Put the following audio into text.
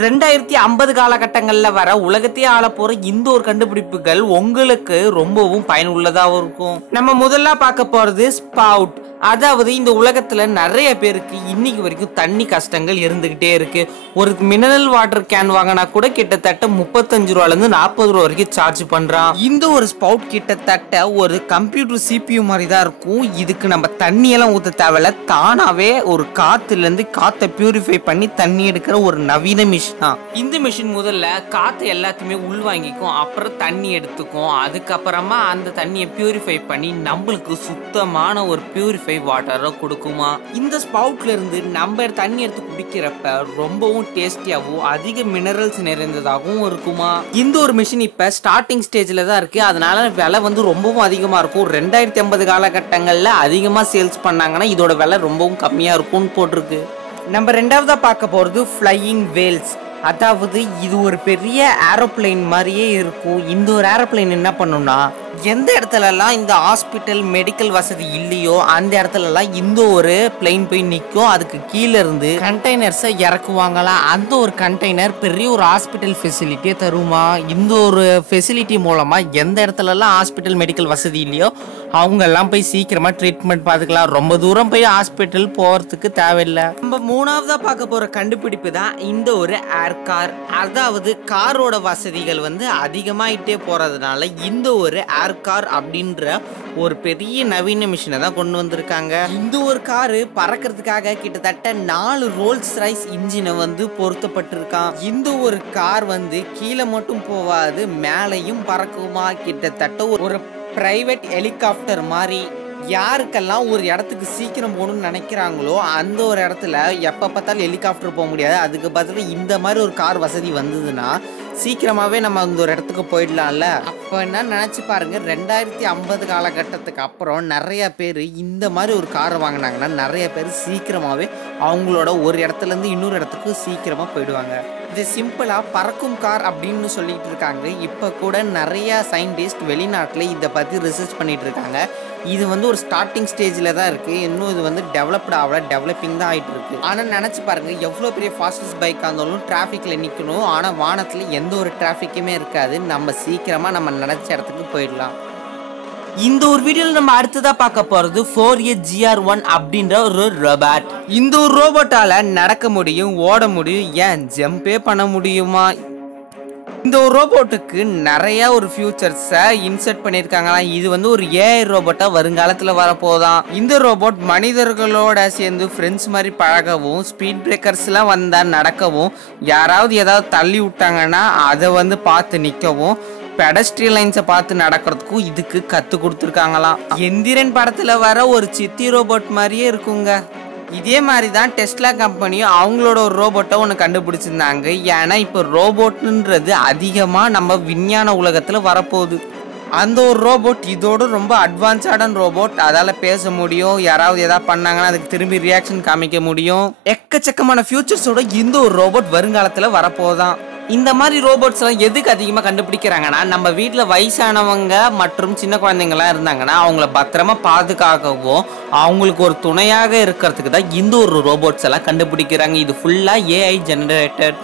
2050 காலகட்டங்கள்ல வர உலகத்தையே ஆள போற இந்த ஒரு கண்டுபிடிப்புகள் உங்களுக்கு ரொம்பவும் பயனுள்ளதாகவும் இருக்கும். நம்ம முதல்ல பார்க்க போறது ஸ்பவுட். அதாவது இந்த உலகத்துல நிறைய பேருக்கு இன்னைக்கு வரைக்கும் தண்ணி கஷ்டங்கள் இருந்துகிட்டே இருக்கு. ஒரு மினரல் வாட்டர் கேன் வாங்கினா கூட கிட்டத்தட்ட 35 ரூபாயில இருந்து 40 ரூபா வரைக்கும் சார்ஜ் பண்றான். இந்த ஒரு ஸ்பவுட் கிட்டத்தட்ட ஒரு கம்ப்யூட்டர் CPU மாதிரி தான் இருக்கும். இதுக்கு நம்ம தண்ணி எல்லாம் ஊத்த தேவையில்ல, தானாவே ஒரு காத்துல இருந்து காத்தை பியூரிஃபை பண்ணி தண்ணி எடுக்கிற ஒரு நவீன மிஷின் தான் இந்த மிஷின். முதல்ல காத்து எல்லாத்தையுமே உள்வாங்கிக்கும், அப்புறம் தண்ணி எடுத்துக்கும், அதுக்கப்புறமா அந்த தண்ணியை பியூரிஃபை பண்ணி நம்மளுக்கு சுத்தமான ஒரு பியூரிஃபை வாட்டரை கொடுக்குமா. இந்த ஸ்பவுட்ல இருந்து நம்ம தண்ணி எடுத்து குடிக்கிறப்ப ரொம்பவும் டேஸ்டியாகவும் அதிக மினரல்ஸ் நிறைந்ததாகவும் இருக்குமா. இந்த ஒரு மிஷின் இப்ப ஸ்டார்டிங் ஸ்டேஜ்ல தான் இருக்கு, அதனால விலை வந்து ரொம்பவும் அதிகமா இருக்கும். 2050 காலகட்டங்கள்ல அதிகமா சேல்ஸ் பண்ணாங்கன்னா இதோட விலை ரொம்பவும் கம்மியா இருக்கும்னு போட்டிருக்கு. நம்ம ரெண்டாவதா பார்க்க போறது ஃப்ளையிங் வேல்ஸ். அதாவது இது ஒரு பெரிய ஏரோப்ளைன் மாதிரியே இருக்கும். இந்த ஒரு ஏரோப்ளைன் என்ன பண்ணும்னா, எந்த இடத்துலலாம் இந்த ஹாஸ்பிட்டல் மெடிக்கல் வசதி இல்லையோ அந்த இடத்துலலாம் இந்த ஒரு பிளைன் போய் நிற்கும். அதுக்கு கீழே இருந்து கண்டெய்னர்ஸை இறக்குவாங்களாம். அந்த ஒரு கண்டெய்னர் பெரிய ஒரு ஹாஸ்பிட்டல் ஃபெசிலிட்டியை தருமா. இந்த ஒரு ஃபெசிலிட்டி மூலமா எந்த இடத்துலலாம் ஹாஸ்பிட்டல் மெடிக்கல் வசதி இல்லையோ அவங்கெல்லாம் போய் சீக்கிரமா ட்ரீட்மெண்ட் பார்த்துக்கலாம். ரொம்ப தூரம் போய் ஹாஸ்பிட்டல் போகிறதுக்கு தேவையில்லை. நம்ம மூணாவதா பார்க்க போற கண்டுபிடிப்பு தான் இந்த ஒரு ஏர் கார். அதாவது காரோட வசதிகள் வந்து அதிகமாயிட்டே போறதுனால இந்த ஒரு ஏர் கார் அப்படின்ற ஒரு பெரிய நவீன மிஷினை தான் கொண்டு வந்திருக்காங்க. இந்த ஒரு காரு பறக்கிறதுக்காக கிட்டத்தட்ட 4 ரோல்ஸ் ராய்ஸ் இன்ஜினை வந்து பொருத்தப்பட்டிருக்கான். இந்த ஒரு கார் வந்து கீழே மட்டும் போவாது, மேலையும் பறக்குமா. கிட்டத்தட்ட ஒரு பிரைவேட் ஹெலிகாப்டர் மாதிரி. யாருக்கெல்லாம் ஒரு இடத்துக்கு சீக்கிரம் போகணும்னு நினைக்கிறாங்களோ அந்த ஒரு இடத்துல எப்போ பார்த்தாலும் ஹெலிகாப்டர் போக முடியாது. அதுக்கு பதிலாக இந்த மாதிரி ஒரு கார் வசதி வந்ததுன்னா சீக்கிரமாகவே நம்ம அந்த ஒரு இடத்துக்கு போயிடலாம்ல. அப்போ என்ன நினச்சி பாருங்க, 2050 காலகட்டத்துக்கு அப்புறம் நிறைய பேர் இந்த மாதிரி ஒரு காரை வாங்கினாங்கன்னா நிறைய பேர் சீக்கிரமாகவே அவங்களோட ஒரு இடத்துலேருந்து இன்னொரு இடத்துக்கு சீக்கிரமாக போயிடுவாங்க. இது சிம்பிளாக பறக்கும் கார் அப்படின்னு சொல்லிட்டு இருக்காங்க. இப்போ கூட நிறைய சயின்டிஸ்ட் வெளிநாட்டில் இதை பற்றி ரிசர்ச் பண்ணிட்டு இருக்காங்க. இது வந்து ஒரு ஸ்டார்டிங் ஸ்டேஜில் தான் இருக்குது, இன்னும் இது வந்து டெவலப்ட் ஆகல, டெவலப்பிங் தான் ஆகிட்டு இருக்கு. ஆனால் நினச்சி பாருங்கள், எவ்வளோ பெரிய ஃபாஸ்டஸ்ட் பைக்காக இருந்தாலும் டிராஃபிக்கில் நிற்கணும். ஆனால் வானத்தில் எந்த ஒரு டிராஃபிக்குமே இருக்காது, நம்ம சீக்கிரமாக நம்ம நினச்ச இடத்துக்கு போயிடலாம். இந்த ஒரு வீடியோவில் நம்ம அடுத்ததாக பார்க்க போகிறது 4A GR1 அப்படின்ற ஒரு ரோபோட். இந்த ஒரு ரோபோட்டால் நடக்க முடியும், ஓட முடியும், ஏன் ஜம்பே பண்ண முடியுமா. இந்த ஒரு ரோபோட்டுக்கு நிறைய ஒரு ஃபியூச்சர்ஸை இன்சர்ட் பண்ணியிருக்காங்களாம். இது வந்து ஒரு AI ரோபோட்டாக வருங்காலத்தில் வரப்போதான். இந்த ரோபோட் மனிதர்களோட சேர்ந்து ஃப்ரெண்ட்ஸ் மாதிரி பழகவும், ஸ்பீட் பிரேக்கர்ஸ்லாம் வந்தால் நடக்கவும், யாராவது ஏதாவது தள்ளி விட்டாங்கன்னா அதை வந்து பார்த்து நிற்கவும், பெடஸ்ட்ரியல் லைன்ஸை பார்த்து நடக்கிறதுக்கும் இதுக்கு கற்றுக் கொடுத்துருக்காங்களாம். எந்திரன் படத்தில் வர ஒரு சித்தி ரோபோட் மாதிரியே இருக்குங்க. இதே மாதிரி தான் டெஸ்லா கம்பெனியும் அவங்களோட ஒரு ரோபோட்டை ஒன்று கண்டுபிடிச்சிருந்தாங்க. ஏன்னா இப்போ ரோபோட்டுன்றது அதிகமாக நம்ம விஞ்ஞான உலகத்தில் வரப்போகுது. அந்த ஒரு ரோபோட் இதோட ரொம்ப அட்வான்ஸான ரோபோட். அதால் பேச முடியும், யாராவது எதாவது பண்ணாங்கன்னா அதுக்கு திரும்பி ரியாக்ஷன் காமிக்க முடியும். எக்கச்சக்கமான ஃபியூச்சர்ஸோட இந்த ஒரு ரோபோட் வருங்காலத்தில் வரப்போதான். இந்த மாதிரி ரோபோட்ஸ் எல்லாம் எதுக்கு அதிகமாக கண்டுபிடிக்கிறாங்கன்னா, நம்ம வீட்டில் வயசானவங்க மற்றும் சின்ன குழந்தைங்கலாம் இருந்தாங்கன்னா அவங்கள பத்திரமா பாதுகாக்கவும் அவங்களுக்கு ஒரு துணையாக இருக்கிறதுக்கு தான் இந்த ஒரு ரோபோட்ஸ் எல்லாம் கண்டுபிடிக்கிறாங்க. இது ஃபுல்லாக AI ஜெனரேட்டட்.